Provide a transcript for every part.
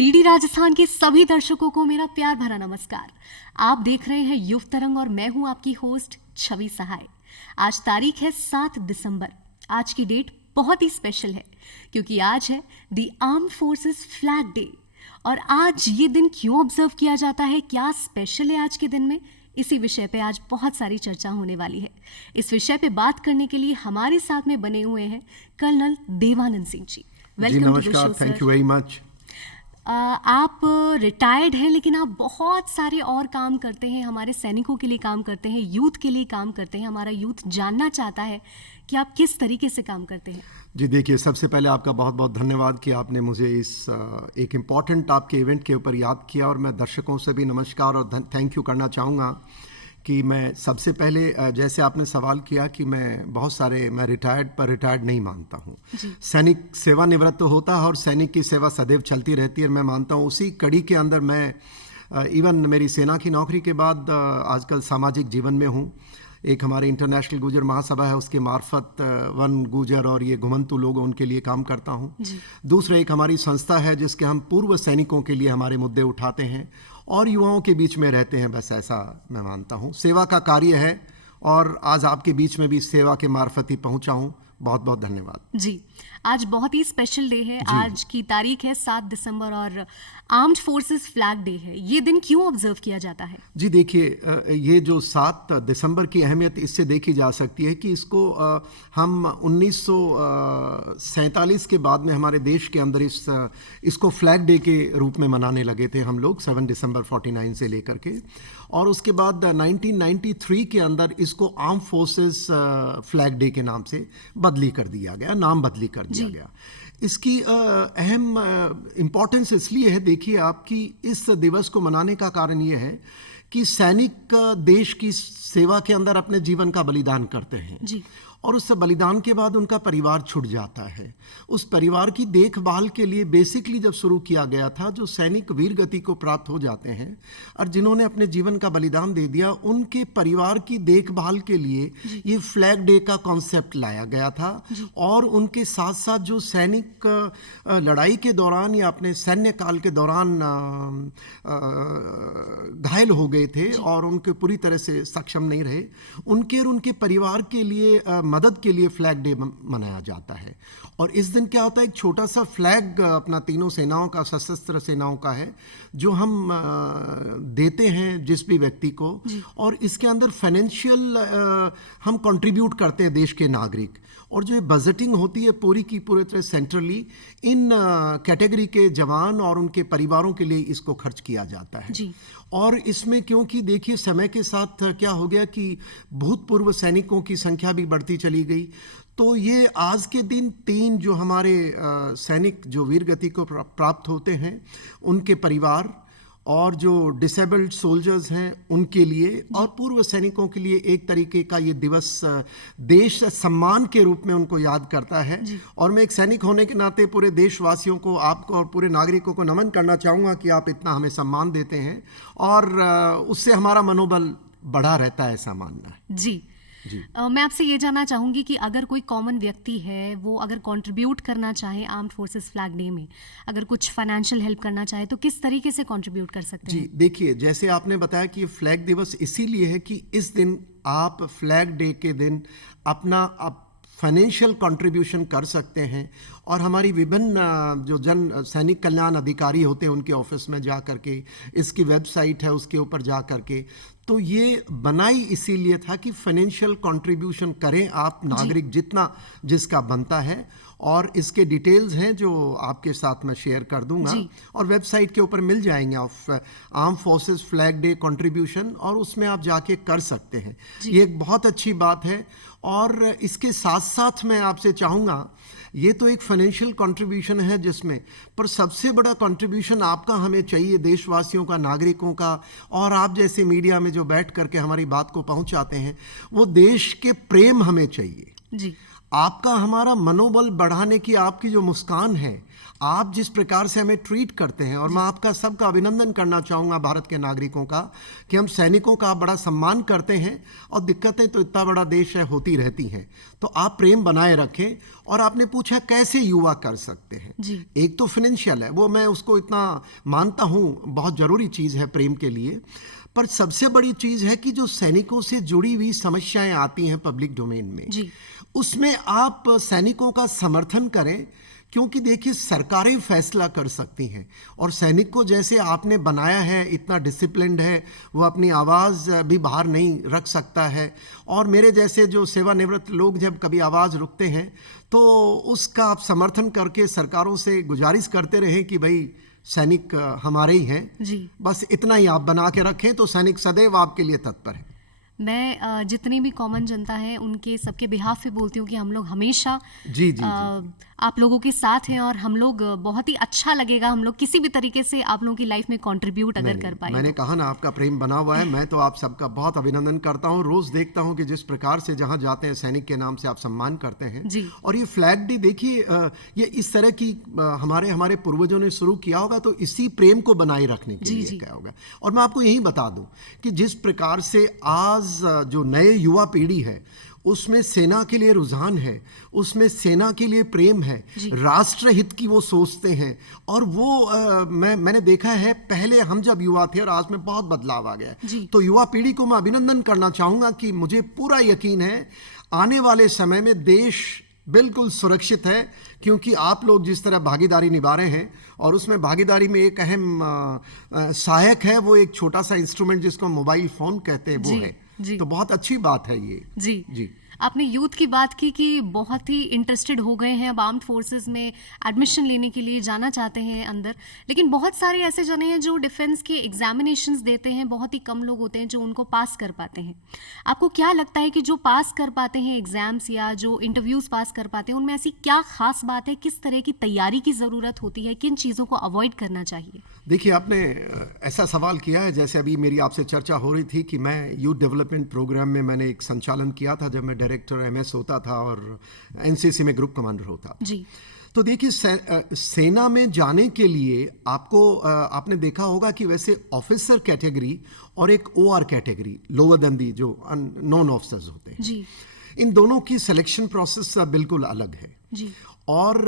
DD Rajasthan के सभी दर्शकों को मेरा प्यार भरा नमस्कार। आप देख रहे हैं युव तरंग और मैं हूं आपकी होस्ट छवि सहाय। आज तारीख है 7 दिसंबर। आज की डेट बहुत ही स्पेशल है क्योंकि आज है the arm forces flag day. और आज ये दिन क्यों ऑब्जर्व किया जाता है, क्या स्पेशल है आज के दिन में, इसी विषय पे आज बहुत सारी चर्चा होने वाली है। इस विषय पे बात करने के लिए हमारे साथ में बने हुए हैं कर्नल देवानंद सिंह जी। वेलकम। नमस्कार, थैंक यू वेरी मच। आप रिटायर्ड हैं लेकिन आप बहुत सारे और काम करते हैं, हमारे सैनिकों के लिए काम करते हैं, यूथ के लिए काम करते हैं। हमारा यूथ जानना चाहता है कि आप किस तरीके से काम करते हैं। जी देखिए, सबसे पहले आपका बहुत बहुत धन्यवाद कि आपने मुझे इस एक इम्पॉर्टेंट आपके इवेंट के ऊपर याद किया। और मैं दर्शकों से भी नमस्कार और थैंक यू करना चाहूँगा कि मैं सबसे पहले जैसे आपने सवाल किया कि मैं रिटायर्ड नहीं मानता हूँ। सैनिक सेवानिवृत्त तो होता है और सैनिक की सेवा सदैव चलती रहती है। मैं मानता हूँ उसी कड़ी के अंदर मैं इवन मेरी सेना की नौकरी के बाद आजकल सामाजिक जीवन में हूँ। एक हमारे इंटरनेशनल गुजर महासभा है, उसके मार्फत वन गुजर और ये घुमंतु लोग उनके लिए काम करता हूँ। दूसरा एक हमारी संस्था है जिसके हम पूर्व सैनिकों के लिए हमारे मुद्दे उठाते हैं और युवाओं के बीच में रहते हैं। बस ऐसा मैं मानता हूँ, सेवा का कार्य है और आज आपके बीच में भी सेवा के मार्फत ही पहुँचा हूँ। बहुत बहुत धन्यवाद जी। आज बहुत ही स्पेशल डे है। आज की तारीख है 7 दिसंबर और आर्म्ड फोर्सेस फ्लैग डे है। ये दिन क्यों ऑब्जर्व किया जाता है? जी देखिए, ये जो 7 दिसंबर की अहमियत इससे देखी जा सकती है कि इसको हम 1947 के बाद में हमारे देश के अंदर इसको फ्लैग डे के रूप में मनाने लगे थे हम लोग 7 दिसंबर 49 से लेकर के। और उसके बाद 1993 के अंदर इसको आर्म फोर्सेस फ्लैग डे के नाम से बदली कर दिया गया, नाम बदली कर दिया गया। इसकी अहम इम्पोर्टेंस इसलिए है, देखिए आपकी इस दिवस को मनाने का कारण ये है कि सैनिक देश की सेवा के अंदर अपने जीवन का बलिदान करते हैं जी। और उस बलिदान के बाद उनका परिवार छूट जाता है। उस परिवार की देखभाल के लिए बेसिकली जब शुरू किया गया था, जो सैनिक वीर गति को प्राप्त हो जाते हैं और जिन्होंने अपने जीवन का बलिदान दे दिया, उनके परिवार की देखभाल के लिए ये फ्लैग डे का कॉन्सेप्ट लाया गया था। और उनके साथ साथ जो सैनिक लड़ाई के दौरान या अपने सैन्य काल के दौरान घायल हो गए थे और उनके पूरी तरह से सक्षम नहीं रहे, उनके और उनके परिवार के लिए मदद के लिए फ्लैग डे मनाया जाता है। और इस दिन क्या होता है, एक छोटा सा फ्लैग अपना तीनों सेनाओं का, सशस्त्र सेनाओं का है, जो हम देते हैं जिस भी व्यक्ति को। और इसके अंदर फाइनेंशियल हम कंट्रीब्यूट करते हैं देश के नागरिक। और जो बजटिंग होती है पूरी की पूरी तरह सेंट्रली इन कैटेगरी के जवान और उनके परिवारों के लिए इसको खर्च किया जाता है जी। और इसमें क्योंकि देखिए समय के साथ क्या हो गया कि भूतपूर्व सैनिकों की संख्या भी बढ़ती चली गई, तो ये आज के दिन 3 जो हमारे सैनिक जो वीर गति को प्राप्त होते हैं, उनके परिवार और जो डिसेबल्ड सोल्जर्स हैं उनके लिए और पूर्व सैनिकों के लिए एक तरीके का ये दिवस देश सम्मान के रूप में उनको याद करता है। और मैं एक सैनिक होने के नाते पूरे देशवासियों को, आपको और पूरे नागरिकों को नमन करना चाहूँगा कि आप इतना हमें सम्मान देते हैं और उससे हमारा मनोबल बढ़ा रहता है, ऐसा मानना है जी। मैं आपसे ये जानना चाहूंगी कि अगर कोई कॉमन व्यक्ति है, वो अगर कंट्रीब्यूट करना चाहे आर्म्ड फोर्सेस फ्लैग डे में, अगर कुछ फाइनेंशियल हेल्प करना चाहे तो किस तरीके से कंट्रीब्यूट कर सकते हैं? जी देखिए, जैसे आपने बताया कि ये फ्लैग दिवस इसीलिए है कि इस दिन आप फ्लैग डे के दिन अपना फाइनेंशियल कंट्रीब्यूशन कर सकते हैं। और हमारी विभिन्न जो जन सैनिक कल्याण अधिकारी होते हैं उनके ऑफिस में जा करके, इसकी वेबसाइट है उसके ऊपर जा करके, तो ये बनाई इसीलिए था कि फाइनेंशियल कंट्रीब्यूशन करें आप नागरिक जितना जिसका बनता है। और इसके डिटेल्स हैं जो आपके साथ मैं शेयर कर दूंगा और वेबसाइट के ऊपर मिल जाएंगे of arm forces flag day contribution, और उसमें आप जाके कर सकते हैं। ये एक बहुत अच्छी बात है। और इसके साथ साथ मैं आपसे चाहूँगा, ये तो एक फाइनेंशियल कंट्रीब्यूशन है जिसमें, पर सबसे बड़ा कंट्रीब्यूशन आपका हमें चाहिए, देशवासियों का, नागरिकों का। और आप जैसे मीडिया में जो बैठ करके हमारी बात को पहुंचाते हैं, वो देश के प्रेम हमें चाहिए जी। आपका हमारा मनोबल बढ़ाने की आपकी जो मुस्कान है, आप जिस प्रकार से हमें ट्रीट करते हैं, और मैं आपका सबका अभिनंदन करना चाहूँगा भारत के नागरिकों का कि हम सैनिकों का आप बड़ा सम्मान करते हैं, और दिक्कतें तो इतना बड़ा देश है होती रहती हैं, तो आप प्रेम बनाए रखें। और आपने पूछा कैसे युवा कर सकते हैं जी। एक तो फाइनेंशियल है, वो मैं उसको इतना मानता हूँ बहुत ज़रूरी चीज़ है प्रेम के लिए, पर सबसे बड़ी चीज़ है कि जो सैनिकों से जुड़ी हुई समस्याएं आती हैं पब्लिक डोमेन में जी। उसमें आप सैनिकों का समर्थन करें, क्योंकि देखिए सरकारें फैसला कर सकती हैं, और सैनिक को जैसे आपने बनाया है इतना डिसिप्लिन्ड है, वो अपनी आवाज़ भी बाहर नहीं रख सकता है, और मेरे जैसे जो सेवानिवृत्त लोग जब कभी आवाज़ रुकते हैं तो उसका आप समर्थन करके सरकारों से गुजारिश करते रहें कि भाई सैनिक हमारे ही हैं। जी। बस इतना ही आप बना के रखें तो सैनिक सदैव आपके लिए तत्पर है। मैं जितनी भी कॉमन जनता है उनके सबके बिहाफ पे बोलती हूँ कि हम लोग हमेशा जी जी जी। आप लोगों के साथ हैं, और हम लोग बहुत ही अच्छा लगेगा हम लोग किसी भी तरीके से आप लोगों की लाइफ में कंट्रीब्यूट अगर कर पाए। मैंने कहा ना आपका प्रेम बना हुआ है, मैं तो आप सबका बहुत अभिनंदन करता हूँ। रोज देखता हूँ कि जिस प्रकार से जहाँ जाते हैं सैनिक के नाम से आप सम्मान करते हैं जी। और ये फ्लैग डे देखिए, ये इस तरह की हमारे पूर्वजों ने शुरू किया होगा, तो इसी प्रेम को बनाए रखने के लिए क्या होगा। और मैं आपको यही बता दूं कि जिस प्रकार से आज जो नए युवा पीढ़ी है उसमें सेना के लिए रुझान है, उसमें सेना के लिए प्रेम है, राष्ट्र हित की वो सोचते हैं, और वो मैंने देखा है पहले हम जब युवा थे और आज में बहुत बदलाव आ गया है। तो युवा पीढ़ी को मैं अभिनंदन करना चाहूँगा कि मुझे पूरा यकीन है आने वाले समय में देश बिल्कुल सुरक्षित है, क्योंकि आप लोग जिस तरह भागीदारी निभा रहे हैं, और उसमें भागीदारी में एक अहम सहायक है, वो एक छोटा सा इंस्ट्रूमेंट जिसको मोबाइल फोन कहते हैं वो है। तो बहुत अच्छी बात है ये। जी जी। आपने यूथ की बात की कि बहुत ही इंटरेस्टेड हो गए हैं, अब आर्म्ड फोर्सेस में एडमिशन लेने के लिए जाना चाहते हैं अंदर, लेकिन बहुत सारे ऐसे जने हैं जो डिफेंस के एग्जामिनेशंस देते हैं, बहुत ही कम लोग होते हैं जो उनको पास कर पाते हैं। आपको क्या लगता है कि जो पास कर पाते हैं एग्जाम्स या जो इंटरव्यूज पास कर पाते हैं, उनमें ऐसी क्या खास बात है, किस तरह की तैयारी की ज़रूरत होती है, किन चीज़ों को अवॉइड करना चाहिए? देखिए, आपने ऐसा सवाल किया है, जैसे अभी मेरी आपसे चर्चा हो रही थी कि मैं यूथ डेवलपमेंट प्रोग्राम में मैंने एक संचालन किया था जब मैं डायरेक्टर MS होता था और NCC में ग्रुप कमांडर होता था। जी। तो देखिए, सेना में जाने के लिए आपको आपने देखा होगा कि वैसे ऑफिसर कैटेगरी और एक OR कैटेगरी, लोअर देन दी, जो नॉन ऑफिसर्स होते हैं जी। इन दोनों की सिलेक्शन प्रोसेस बिल्कुल अलग है। जी। और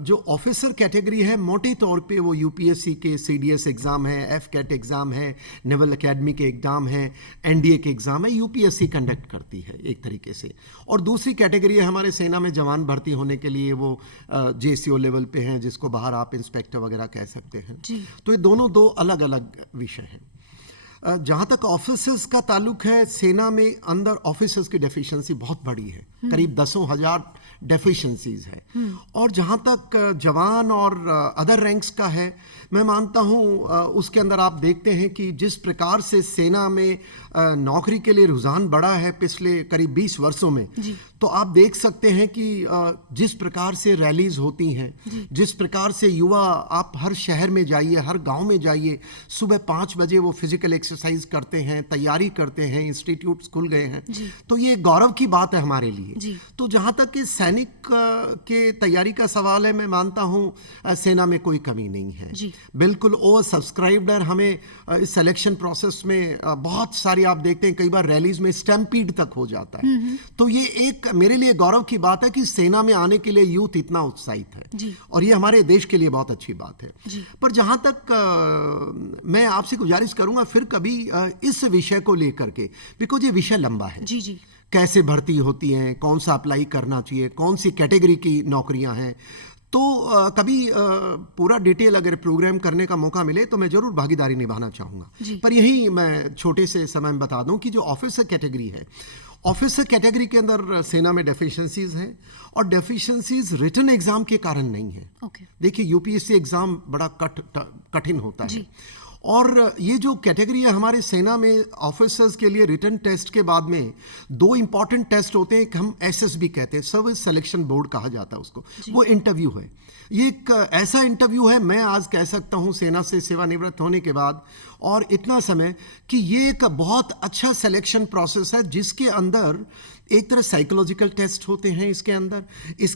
जो ऑफिसर कैटेगरी है मोटे तौर पे वो UPSC के CDS एग्ज़ाम है, FCAT एग्ज़ाम है, नेवल एकेडमी के एग्ज़ाम है, NDA के एग्ज़ाम है, UPSC कंडक्ट करती है एक तरीके से। और दूसरी कैटेगरी है हमारे सेना में जवान भर्ती होने के लिए, वो JCO लेवल पे हैं, जिसको बाहर आप इंस्पेक्टर वगैरह कह सकते हैं। तो ये दोनों दो अलग अलग विषय हैं। जहाँ तक ऑफिसर्स का ताल्लुक है, सेना में अंदर ऑफिसर्स की डेफिशिएंसी बहुत बड़ी है, करीब 10,000 डेफिशिएंसीज है। और जहाँ तक जवान और अदर रैंक्स का है, मैं मानता हूँ उसके अंदर आप देखते हैं कि जिस प्रकार से सेना में नौकरी के लिए रुझान बढ़ा है पिछले करीब 20 वर्षों में, तो आप देख सकते हैं कि जिस प्रकार से रैलीज होती हैं, जिस प्रकार से युवा, आप हर शहर में जाइए, हर गांव में जाइए, सुबह 5 बजे वो फिजिकल एक्सरसाइज करते हैं, तैयारी करते हैं, इंस्टीट्यूट्स खुल गए हैं। तो ये गौरव की बात है हमारे लिए। तो जहाँ तक कि सैनिक के तैयारी का सवाल है, मैं मानता हूँ सेना में कोई कमी नहीं है, बिल्कुल ओवर सब्सक्राइब्ड है। हमें इस सिलेक्शन प्रोसेस में बहुत सारी, आप देखते हैं कई बार रैलीज में स्टैम्पीड तक हो जाता है। तो ये एक मेरे लिए गौरव की बात है कि सेना में आने के लिए यूथ इतना उत्साहित है, और ये हमारे देश के लिए बहुत अच्छी बात है। पर जहाँ तक मैं आपसे गुजारिश करूंगा फिर कभी इस विषय को लेकर के, बिकॉज ये विषय लंबा है। कैसे भर्ती होती हैं, कौन सा अप्लाई करना चाहिए, कौन सी कैटेगरी की नौकरियां हैं, तो कभी पूरा डिटेल अगर प्रोग्राम करने का मौका मिले तो मैं जरूर भागीदारी निभाना चाहूँगा। पर यही मैं छोटे से समय में बता दूं कि जो ऑफिसर कैटेगरी है, ऑफिसर कैटेगरी के अंदर सेना में डेफिशिएंसीज हैं, और डेफिशिएंसीज रिटन एग्जाम के कारण नहीं है। देखिए, UPSC एग्जाम बड़ा कठिन होता है, और ये जो कैटेगरी है हमारे सेना में ऑफिसर्स के लिए, रिटन टेस्ट के बाद में 2 इंपॉर्टेंट टेस्ट होते हैं, हम SSB कहते हैं, सर्विस सिलेक्शन बोर्ड कहा जाता है उसको। वो इंटरव्यू है, ये एक ऐसा इंटरव्यू है, मैं आज कह सकता हूँ सेना से सेवानिवृत्त होने के बाद और इतना समय, कि ये एक बहुत अच्छा सिलेक्शन प्रोसेस है जिसके अंदर एक तरह साइकोलॉजिकल टेस्ट होते हैं इसके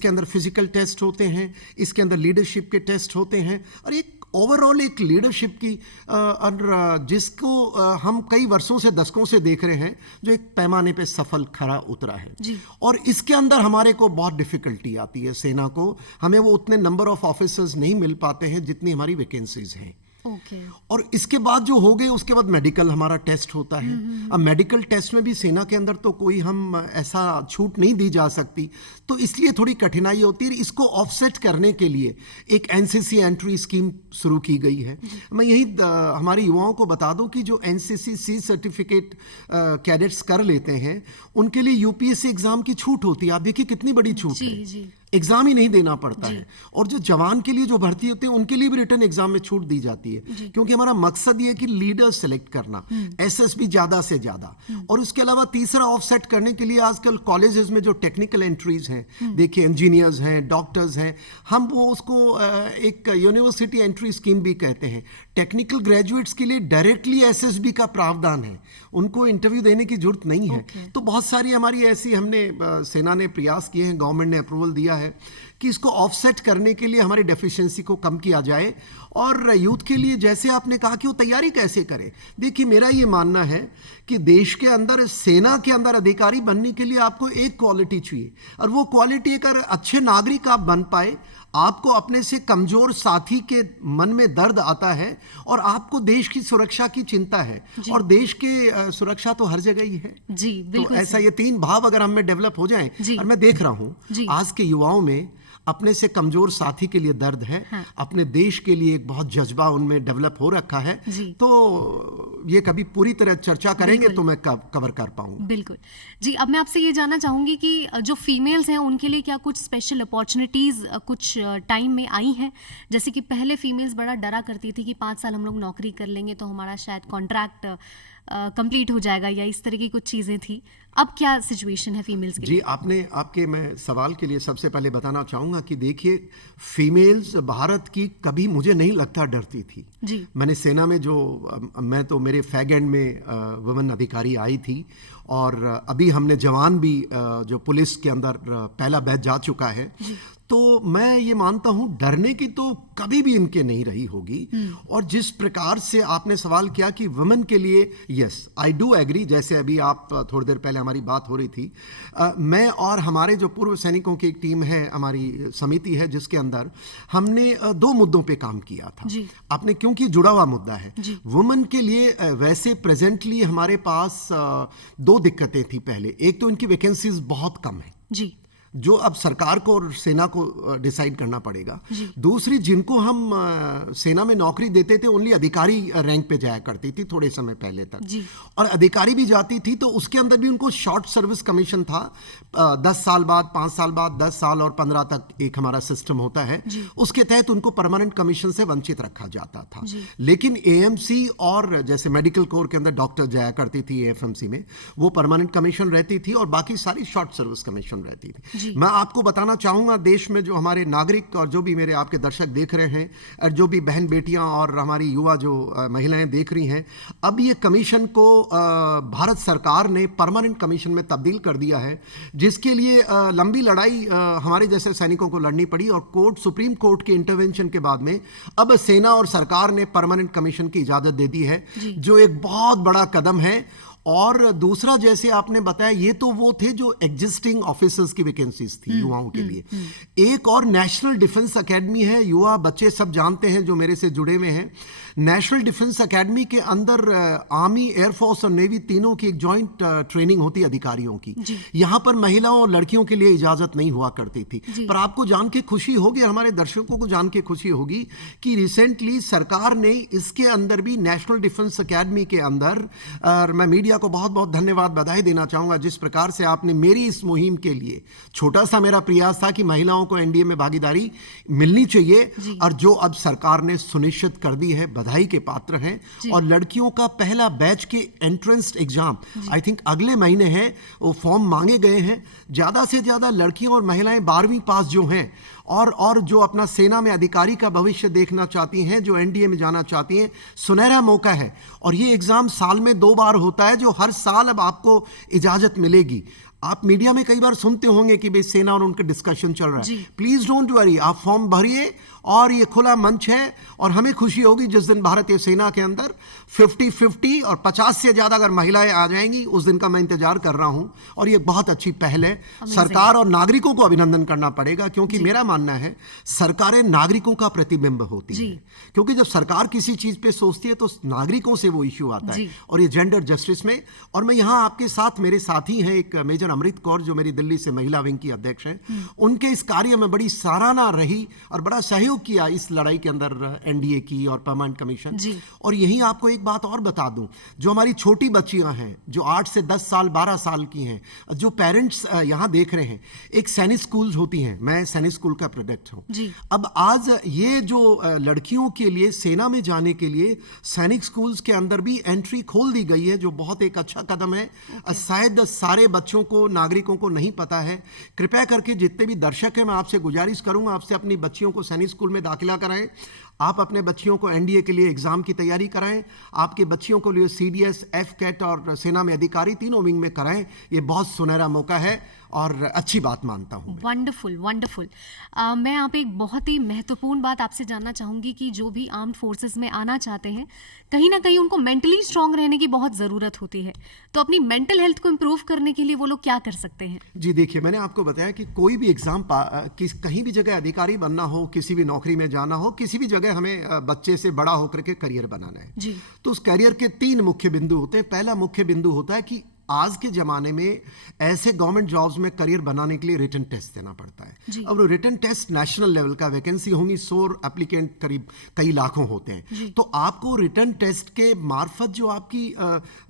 अंदर फिजिकल टेस्ट होते हैं, इसके अंदर लीडरशिप के टेस्ट होते हैं, और एक ओवरऑल एक लीडरशिप की और जिसको हम कई वर्षों से दशकों से देख रहे हैं, जो एक पैमाने पे सफल खरा उतरा है जी। और इसके अंदर हमारे को बहुत डिफिकल्टी आती है। सेना को हमें वो उतने नंबर ऑफ ऑफिसर्स नहीं मिल पाते हैं जितनी हमारी वैकेंसीज हैं। और इसके बाद जो हो गए उसके बाद मेडिकल हमारा टेस्ट होता है। अब मेडिकल टेस्ट में भी सेना के अंदर तो कोई हम ऐसा छूट नहीं दी जा सकती, तो इसलिए थोड़ी कठिनाई होती है। इसको ऑफसेट करने के लिए एक एनसीसी एंट्री स्कीम शुरू की गई है। मैं यही हमारे युवाओं को बता दूं कि जो एनसीसी सी सर्टिफिकेट कैडेट्स कर लेते हैं उनके लिए यूपीएससी एग्जाम की छूट होती है। आप देखिए कितनी बड़ी छूट है, एग्जाम ही नहीं देना पड़ता है। और जो जवान के लिए जो भर्ती होती है उनके लिए भी रिटर्न एग्जाम में छूट दी जाती है, क्योंकि हमारा मकसद ये है कि लीडर सेलेक्ट करना, एसएसबी ज्यादा से ज्यादा। और उसके अलावा तीसरा ऑफसेट करने के लिए आजकल कॉलेजेस में जो टेक्निकल एंट्रीज हैं, देखिए इंजीनियर्स हैं, डॉक्टर्स हैं, हम वो उसको एक यूनिवर्सिटी एंट्री स्कीम भी कहते हैं। टेक्निकल ग्रेजुएट्स के लिए डायरेक्टली एसएसबी का प्रावधान है, उनको इंटरव्यू देने की जरूरत नहीं है। तो बहुत सारी हमारी ऐसी हमने सेना ने प्रयास किए हैं, गवर्नमेंट ने अप्रूवल दिया है कि इसको ऑफसेट करने के लिए हमारी डेफिशिएंसी को कम किया जाए। और यूथ के लिए जैसे आपने कहा कि वो तैयारी कैसे करे, देखिए मेरा ये मानना है कि देश के अंदर, सेना के अंदर अधिकारी बनने के लिए आपको एक क्वालिटी चाहिए, और वो क्वालिटी अगर अच्छे नागरिक आप बन पाए, आपको अपने से कमजोर साथी के मन में दर्द आता है और आपको देश की सुरक्षा की चिंता है, और देश की सुरक्षा तो हर जगह ही है जी, बिल्कुल। तो ऐसा ये तीन भाव अगर हम में डेवलप हो जाएं, और मैं देख रहा हूं आज के युवाओं में अपने से कमजोर साथी के लिए दर्द है, अपने देश के लिए एक बहुत जज्बा उनमें डेवलप हो रखा है। तो ये कभी पूरी तरह चर्चा करेंगे तो मैं कवर कर पाऊंगा। बिल्कुल जी। अब मैं आपसे ये जानना चाहूंगी कि जो फीमेल्स हैं उनके लिए क्या कुछ स्पेशल अपॉर्चुनिटीज कुछ टाइम में आई हैं? जैसे कि पहले फीमेल्स बड़ा डरा करती थी कि 5 साल हम लोग नौकरी कर लेंगे तो हमारा शायद कॉन्ट्रैक्ट कंप्लीट हो जाएगा, या इस तरह की कुछ चीज़ें थी। अब क्या सिचुएशन है फीमेल्स के लिए? जी, आपके मैं सवाल के लिए सबसे पहले बताना चाहूँगा कि देखिए, फीमेल्स भारत की कभी मुझे नहीं लगता डरती थी जी। मैंने सेना में मैं तो मेरे फैग एंड में वुमेन अधिकारी आई थी, और अभी हमने जवान भी जो पुलिस के अंदर पहला बैच जा चुका है। तो मैं ये मानता हूं डरने की तो कभी भी इनके नहीं रही होगी। और जिस प्रकार से आपने सवाल किया कि वुमेन के लिए, यस आई डू एग्री, जैसे अभी आप थोड़ी देर पहले हमारी बात हो रही थी, मैं और हमारे जो पूर्व सैनिकों की एक टीम है, हमारी समिति है, जिसके अंदर हमने 2 मुद्दों पे काम किया था। आपने, क्योंकि जुड़ा हुआ मुद्दा है वुमेन के लिए, वैसे प्रेजेंटली हमारे पास 2 दिक्कतें थी। पहले एक तो इनकी वैकेंसीज बहुत कम है जी, जो अब सरकार को और सेना को डिसाइड करना पड़ेगा। दूसरी, जिनको हम सेना में नौकरी देते थे ओनली अधिकारी रैंक पे जाया करती थी थोड़े समय पहले तक, और अधिकारी भी जाती थी तो उसके अंदर भी उनको शॉर्ट सर्विस कमीशन था। 10 साल बाद, 5 साल बाद, 10 साल और 15 तक एक हमारा सिस्टम होता है, उसके तहत उनको परमानेंट कमीशन से वंचित रखा जाता था। लेकिन एएमसी और जैसे मेडिकल कोर के अंदर डॉक्टर जाया करती थी एएफएमसी में, वो परमानेंट कमीशन रहती थी और बाकी सारी शॉर्ट सर्विस कमीशन रहती थी। मैं आपको बताना चाहूंगा, देश में जो हमारे नागरिक और जो भी मेरे आपके दर्शक देख रहे हैं, और जो भी बहन बेटियां और हमारी युवा जो महिलाएं देख रही हैं, अब ये कमीशन को भारत सरकार ने परमानेंट कमीशन में तब्दील कर दिया है, जिसके लिए लंबी लड़ाई हमारे जैसे सैनिकों को लड़नी पड़ी। और सुप्रीम कोर्ट के इंटरवेंशन के बाद में अब सेना और सरकार ने परमानेंट कमीशन की इजाजत दे दी है, जो एक बहुत बड़ा कदम है। और दूसरा, जैसे आपने बताया, ये तो वो थे जो एग्जिस्टिंग ऑफिसर्स की वैकेंसीज थी युवाओं के लिए। एक और नेशनल डिफेंस एकेडमी है, युवा बच्चे सब जानते हैं जो मेरे से जुड़े हुए हैं। नेशनल डिफेंस एकेडमी के अंदर आर्मी, एयरफोर्स और नेवी तीनों की एक जॉइंट ट्रेनिंग होती है अधिकारियों की। यहाँ पर महिलाओं और लड़कियों के लिए इजाजत नहीं हुआ करती थी। पर आपको जान के खुशी होगी, हमारे दर्शकों को जान के खुशी होगी कि रिसेंटली सरकार ने इसके अंदर भी नेशनल डिफेंस एकेडमी के अंदर, और मैं मीडिया को बहुत बहुत धन्यवाद, बधाई देना चाहूंगा जिस प्रकार से आपने मेरी इस मुहिम के लिए, छोटा सा मेरा प्रयास था कि महिलाओं को एनडीए में भागीदारी मिलनी चाहिए, और जो अब सरकार ने सुनिश्चित कर दी है, बधाई के पात्र हैं। और लड़कियों का पहला बैच के एंट्रेंस एग्जाम आई थिंक अगले महीने है, वो फॉर्म मांगे गए हैं। ज्यादा से ज्यादा लड़कियां और महिलाएं 12वीं पास जो हैं और जो अपना सेना में अधिकारी का भविष्य देखना चाहती हैं, जो एनडीए में जाना चाहती हैं, सुनहरा मौका है। और ये एग्जाम साल में 2 बार होता है, जो हर साल अब आपको इजाजत मिलेगी। आप मीडिया में कई बार सुनते होंगे कि भाई सेना और उनका डिस्कशन चल रहा है। प्लीज डोंट वरी, आप फॉर्म भरिए और ये खुला मंच है। और हमें खुशी होगी जिस दिन भारतीय सेना के अंदर 50-50 और 50 से ज्यादा अगर महिलाएं आ जाएंगी, उस दिन का मैं इंतजार कर रहा हूं। और ये बहुत अच्छी पहल है। सरकार और नागरिकों को अभिनंदन करना पड़ेगा, क्योंकि मेरा मानना है सरकारें नागरिकों का प्रतिबिंब होती है। क्योंकि जब सरकार किसी चीज पे सोचती है तो नागरिकों से वो इश्यू आता है। और ये जेंडर जस्टिस में, और मैं यहाँ आपके साथ, मेरे साथी हैं एक मेजर अमृत कौर जो मेरी दिल्ली से महिला विंग की अध्यक्ष है, उनके इस कार्य में बड़ी सराहना रही और बड़ा सहयोग किया इस लड़ाई के अंदर एनडीए की और परमानेंट कमीशन। और यहीं आपको एक बात और बता दूं, जो हमारी छोटी बच्चियां हैं जो 8 से 10 साल 12 साल की हैं, जो पेरेंट्स यहां देख रहे हैं, एक सैनिक स्कूल्स होती हैं, मैं सैनिक स्कूल का प्रोडक्ट हूं। अब आज ये जो लड़कियों के लिए सेना में जाने के लिए सैनिक स्कूल्स के अंदर भी एंट्री खोल दी गई है, जो बहुत एक अच्छा कदम है। शायद सारे बच्चों को, नागरिकों को नहीं पता है। कृपया करके जितने भी दर्शक हैं, मैं आपसे गुजारिश करूंगा, आपसे अपनी बच्चियों को सैनिक स्कूल में दाखिला कराएं। आप अपने बच्चियों को एनडीए के लिए एग्जाम की तैयारी कराएं। आपके बच्चियों को लिए सीडीएस, एफकेट और सेना में अधिकारी तीनों विंग में कराएं। ये बहुत सुनहरा मौका है और अच्छी बात मानता हूं। Wonderful, wonderful. मैं यहाँ पे एक बहुत ही महत्वपूर्ण बात आपसे जानना चाहूंगी कि जो भी आर्म्ड फोर्सेस में आना चाहते हैं, कहीं ना कहीं उनको मेंटली स्ट्रांग रहने की बहुत ज़रूरत होती है। तो अपनी मेंटल हेल्थ को इम्प्रूव करने के लिए वो लोग क्या कर सकते हैं? जी देखिए, मैंने आपको बताया कि कोई भी एग्जाम कहीं भी जगह अधिकारी बनना हो, किसी भी नौकरी में जाना हो, किसी भी जगह हमें बच्चे से बड़ा होकर के करियर बनाना है। तो उस करियर के 3 मुख्य बिंदु होते हैं। पहला मुख्य बिंदु होता है कि आज के जमाने में ऐसे गवर्नमेंट जॉब्स में करियर बनाने के लिए रिटन टेस्ट देना पड़ता है। अब रिटन टेस्ट नेशनल लेवल का, वैकेंसी होंगी 100 एप्लीकेंट करीब कई लाखों होते हैं। तो आपको रिटन टेस्ट के मार्फत जो आपकी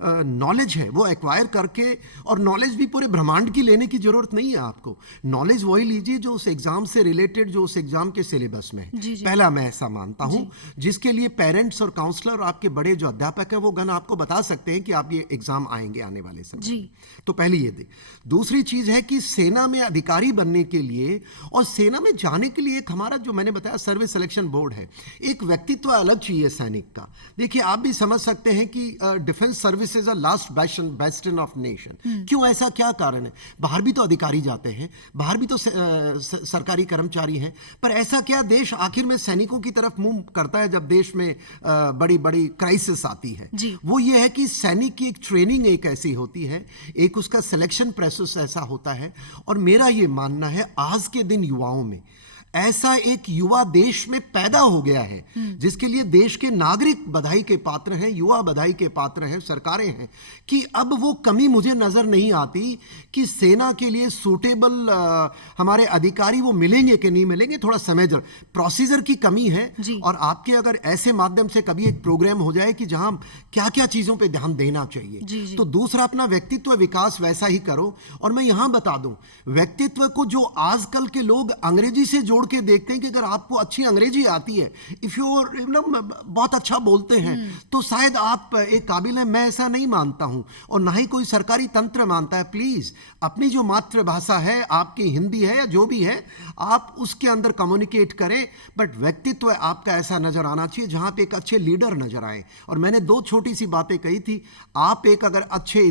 नॉलेज है वो एक्वायर करके, और नॉलेज भी पूरे ब्रह्मांड की लेने की जरूरत नहीं है आपको। नॉलेज वही लीजिए जो उस एग्जाम से रिलेटेड, जो उस एग्जाम के सिलेबस में है। पहला मैं ऐसा मानता हूं, जिसके लिए पेरेंट्स और काउंसलर और आपके बड़े जो अध्यापक है वो गण आपको बता सकते हैं कि आप ये एग्जाम आएंगे आने वाले। तो पहली ये दे। दूसरी चीज है कि सेना में अधिकारी बनने के लिए और सेना में जाने के लिए एक हमारा जो मैंने बताया सर्विस सिलेक्शन बोर्ड है, एक व्यक्तित्व अलग चाहिए सैनिक का। देखिए, आप भी समझ सकते हैं कि defence services are last bastion of nation. क्यों, ऐसा क्या कारण है? बाहर भी तो अधिकारी जाते हैं, बाहर भी तो सरकारी कर्मचारी हैं, पर ऐसा क्या देश आखिर में सैनिकों की तरफ मुंह करता है जब देश में बड़ी बड़ी क्राइसिस आती है? वो ये है कि सैनिक की एक ट्रेनिंग एक ऐसी होती है, एक उसका सिलेक्शन प्रोसेस ऐसा होता है। और मेरा ये मानना है आज के दिन युवाओं में ऐसा एक युवा देश में पैदा हो गया है, जिसके लिए देश के नागरिक बधाई के पात्र हैं, युवा बधाई के पात्र हैं, सरकारें हैं, कि अब वो कमी मुझे नजर नहीं आती कि सेना के लिए सूटेबल हमारे अधिकारी वो मिलेंगे कि नहीं मिलेंगे। थोड़ा समय प्रोसीजर की कमी है। और आपके अगर ऐसे माध्यम से कभी एक प्रोग्राम हो जाए कि जहां क्या क्या चीजों पे ध्यान देना चाहिए। तो दूसरा, अपना व्यक्तित्व विकास वैसा ही करो। और मैं यहां बता दूं, व्यक्तित्व को जो आजकल के लोग अंग्रेजी से जोड़ के देखते हैं कि अगर आपको अच्छी अंग्रेजी आती है, इफ यू बहुत अच्छा बोलते हैं, तो शायद आप एक काबिल हैं। मैं ऐसा नहीं मानता हूं और ना ही कोई सरकारी तंत्र मानता है। प्लीज अपनी जो मातृभाषा है, आपकी हिंदी है या जो भी है, आप उसके अंदर कम्युनिकेट करें। बट व्यक्तित्व आपका ऐसा नजर आना चाहिए जहां पे एक अच्छे लीडर नजर आए। और मैंने 2 छोटी सी बातें कही थी। आप एक अगर अच्छे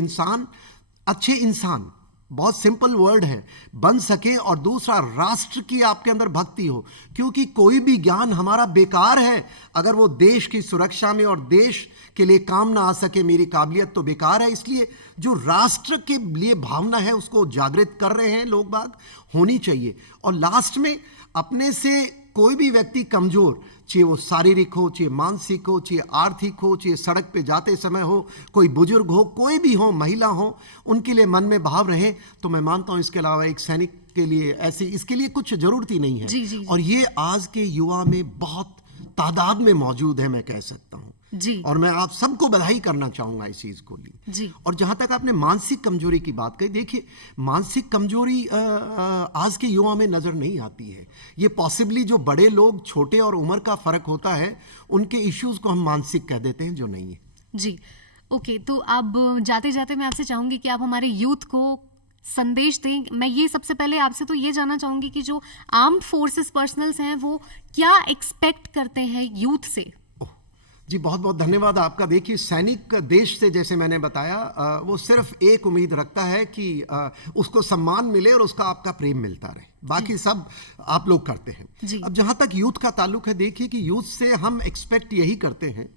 इंसान बहुत सिंपल वर्ड है, बन सके, और दूसरा राष्ट्र की आपके अंदर भक्ति हो। क्योंकि कोई भी ज्ञान हमारा बेकार है अगर वो देश की सुरक्षा में और देश के लिए काम ना आ सके। मेरी काबिलियत तो बेकार है। इसलिए जो राष्ट्र के लिए भावना है उसको जागृत कर रहे हैं लोग बाग, होनी चाहिए। और लास्ट में, अपने से कोई भी व्यक्ति कमजोर, चाहे वो शारीरिक हो, चाहे मानसिक हो, चाहे आर्थिक हो, चाहे सड़क पे जाते समय हो, कोई बुजुर्ग हो, कोई भी हो, महिला हो, उनके लिए मन में भाव रहे, तो मैं मानता हूं इसके अलावा एक सैनिक के लिए ऐसी, इसके लिए कुछ जरूरत ही नहीं है। और ये आज के युवा में बहुत तादाद में मौजूद है, मैं कह सकता हूं। और मैं आप सबको बधाई करना चाहूंगा इस चीज को लिए। और जहां तक आपने मानसिक कमजोरी की बात कही, देखिए, मानसिक कमजोरी आज के युवा में नजर नहीं आती है। ये पॉसिबली जो बड़े लोग, छोटे और उम्र का फर्क होता है, उनके इश्यूज को हम मानसिक कह देते हैं, जो नहीं है। ओके, तो अब जाते जाते मैं आपसे चाहूंगी कि आप हमारे यूथ को संदेश दें। मैं ये सबसे पहले आपसे तो ये जानना चाहूंगी कि जो आर्म्ड फोर्सेस पर्सनल्स हैं वो क्या एक्सपेक्ट करते हैं यूथ से? जी, बहुत बहुत धन्यवाद आपका। देखिए, सैनिक देश से, जैसे मैंने बताया, वो सिर्फ एक उम्मीद रखता है कि उसको सम्मान मिले और उसका आपका प्रेम मिलता रहे, बाकी सब आप लोग करते हैं। जी। अब जहाँ तक यूथ का ताल्लुक है, देखिए कि यूथ से हम एक्सपेक्ट यही करते हैं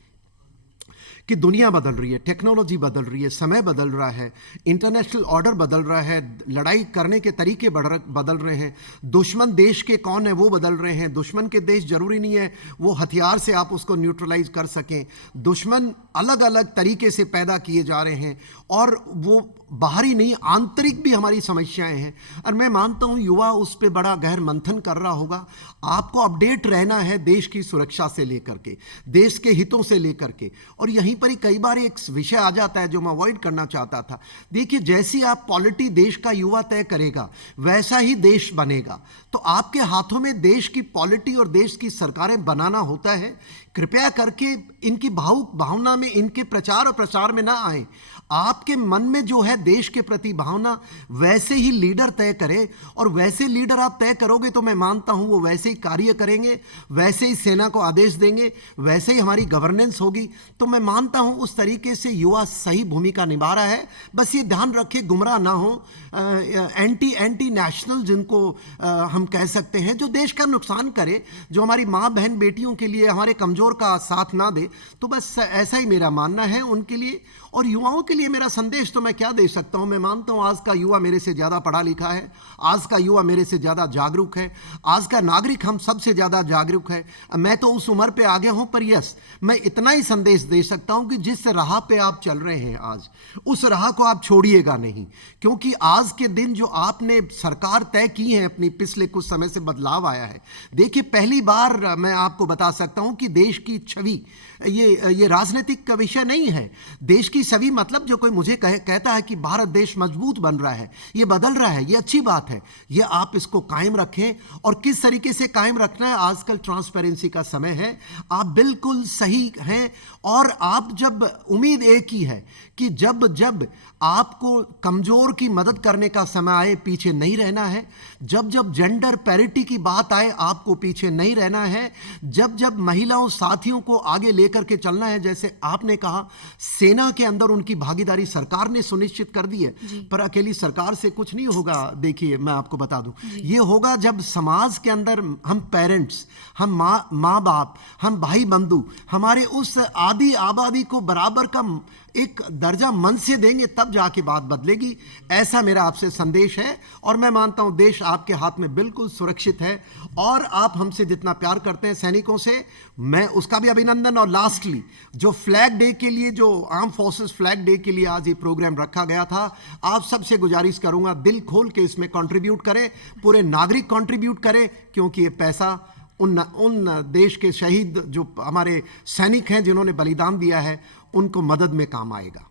कि दुनिया बदल रही है, टेक्नोलॉजी बदल रही है, समय बदल रहा है, इंटरनेशनल ऑर्डर बदल रहा है, लड़ाई करने के तरीके बदल रहे हैं, दुश्मन देश के कौन है वो बदल रहे हैं। दुश्मन के देश जरूरी नहीं है वो हथियार से आप उसको न्यूट्रलाइज कर सकें। दुश्मन अलग अलग तरीके से पैदा किए जा रहे हैं और वो बाहरी नहीं, आंतरिक भी हमारी समस्याएं हैं। और मैं मानता हूं युवा उस पर बड़ा गहर मंथन कर रहा होगा। आपको अपडेट रहना है देश की सुरक्षा से लेकर के, देश के हितों से लेकर के। और यहीं पर ही कई बार एक विषय आ जाता है जो मैं अवॉइड करना चाहता था। देखिए, जैसी आप पॉलिटी देश का युवा तय करेगा वैसा ही देश बनेगा। तो आपके हाथों में देश की पॉलिटी और देश की सरकारें बनाना होता है। कृपया करके इनकी भावना में, इनके प्रचार और प्रसार में ना आए। आपके मन में जो है देश के प्रति भावना, वैसे ही लीडर तय करे। और वैसे लीडर आप तय करोगे तो मैं मानता हूं वो वैसे ही कार्य करेंगे, वैसे ही सेना को आदेश देंगे, वैसे ही हमारी गवर्नेंस होगी। तो मैं मानता हूं उस तरीके से युवा सही भूमिका निभा रहा है। बस ये ध्यान रखे गुमराह ना हो, एंटी नेशनल जिनको हम कह सकते हैं, जो देश का नुकसान करे, जो हमारी माँ बहन बेटियों के लिए, हमारे कमजोर का साथ ना दे। तो बस ऐसा ही मेरा मानना है उनके लिए। और युवाओं के लिए मेरा संदेश तो मैं क्या दे सकता हूं। मैं मानता हूं आज का युवा मेरे से ज्यादा पढ़ा लिखा है, आज का युवा मेरे से ज्यादा जागरूक है, आज का नागरिक हम सबसे ज्यादा जागरूक है। मैं तो उस उम्र पे आ गया हूं, पर यस, मैं इतना ही संदेश दे सकता हूं कि जिस राह पे आप चल रहे हैं आज, उस राह को आप छोड़िएगा नहीं। क्योंकि आज के दिन जो आपने सरकार तय की है अपनी, पिछले कुछ समय से बदलाव आया है। देखिए, पहली बार मैं आपको बता सकता हूं कि देश की छवि, ये राजनीतिक का विषय नहीं है। देश की छवि मतलब जो कोई मुझे कहता है कि भारत देश मजबूत बन रहा है, ये बदल रहा है, ये अच्छी बात है। ये आप इसको कायम रखें। और किस तरीके से कायम रखना है, आजकल ट्रांसपेरेंसी का समय है, आप बिल्कुल सही हैं। और आप जब, उम्मीद एक ही है कि जब जब आपको कमजोर की मदद करने का समय आए, पीछे नहीं रहना है। जब जब जेंडर पैरिटी की बात आए, आपको पीछे नहीं रहना है। जब जब महिलाओं साथियों को आगे लेकर के चलना है, जैसे आपने कहा, सेना के अंदर उनकी भागीदारी सरकार ने सुनिश्चित कर दी है, पर अकेली सरकार से कुछ नहीं होगा। देखिए, मैं आपको बता दूं, ये होगा जब समाज के अंदर हम पेरेंट्स, हम माँ बाप, हम भाई बंधु, हमारे उस आदि आबादी को बराबर का एक दर्जा मन से देंगे, तब जाके बात बदलेगी। ऐसा मेरा आपसे संदेश है। और मैं मानता हूं देश आपके हाथ में बिल्कुल सुरक्षित है। और आप हमसे जितना प्यार करते हैं सैनिकों से, मैं उसका भी अभिनंदन। और लास्टली, जो फ्लैग डे के लिए, जो आर्म फोर्सेस फ्लैग डे के लिए आज ये प्रोग्राम रखा गया था, आप सबसे गुजारिश करूंगा दिल खोल के इसमें कंट्रीब्यूट करें, पूरे नागरिक कंट्रीब्यूट करें। क्योंकि ये पैसा उन देश के शहीद जो हमारे सैनिक हैं, जिन्होंने बलिदान दिया है, उनको मदद में काम आएगा।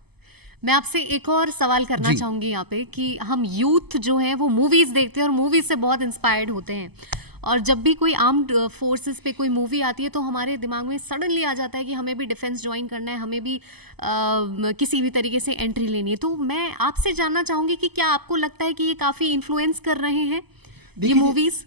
मैं आपसे एक और सवाल करना चाहूंगी यहाँ पे कि हम यूथ जो है वो मूवीज देखते हैं और मूवीज से बहुत इंस्पायर्ड होते हैं। और जब भी कोई आर्म्ड फोर्सेस पे कोई मूवी आती है तो हमारे दिमाग में सडनली आ जाता है कि हमें भी डिफेंस ज्वाइन करना है, हमें भी किसी भी तरीके से एंट्री लेनी है। तो मैं आपसे जानना चाहूंगी कि क्या आपको लगता है कि ये काफी इन्फ्लुएंस कर रहे हैं ये मूवीज?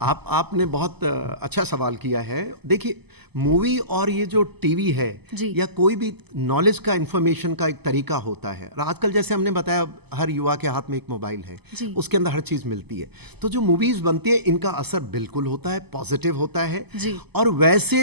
आपने बहुत अच्छा सवाल किया है। देखिए, मूवी और ये जो टीवी है या कोई भी नॉलेज का, इंफॉर्मेशन का एक तरीका होता है। आजकल जैसे हमने बताया, हर युवा के हाथ में एक मोबाइल है, उसके अंदर हर चीज मिलती है। तो जो मूवीज बनती है, इनका असर बिल्कुल होता है, पॉजिटिव होता है। और वैसे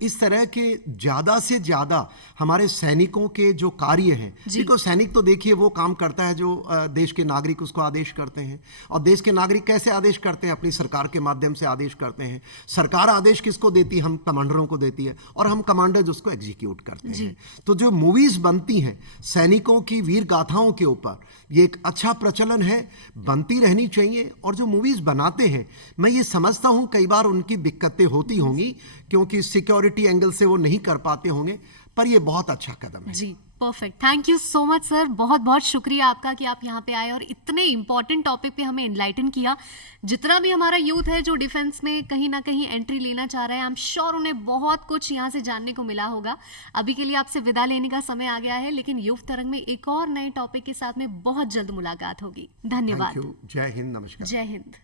इस तरह के ज्यादा से ज्यादा हमारे सैनिकों के जो कार्य हैं, देखो सैनिक तो देखिए वो काम करता है जो देश के नागरिक उसको आदेश करते हैं। और देश के नागरिक कैसे आदेश करते हैं? अपनी सरकार के माध्यम से आदेश करते हैं। सरकार आदेश किसको देती है? हम कमांडरों को देती है, और हम कमांडर उसको एग्जीक्यूट करते हैं। तो जो मूवीज बनती हैं सैनिकों की वीर गाथाओं के ऊपर, ये एक अच्छा प्रचलन है, बनती रहनी चाहिए। और जो मूवीज बनाते हैं, मैं ये समझता हूं कई बार उनकी दिक्कतें होती होंगी, क्योंकि सिक्योरिटी एंगल से वो नहीं कर पाते होंगे, पर ये बहुत अच्छा कदम है। जी, perfect. Thank you so much sir, बहुत बहुत शुक्रिया आपका कि आप यहाँ पे आए और इतने इंपॉर्टेंट टॉपिक पे हमें एनलाइटन किया। जितना भी हमारा यूथ है जो डिफेंस में कहीं ना कहीं एंट्री लेना चाह रहा है, आई एम श्योर उन्हें बहुत कुछ यहाँ से जानने को मिला होगा। अभी के लिए आपसे विदा लेने का समय आ गया है, लेकिन युव तरंग में एक और नए टॉपिक के साथ में बहुत जल्द मुलाकात होगी। धन्यवाद। जय हिंद, नमस्कार। जय हिंद।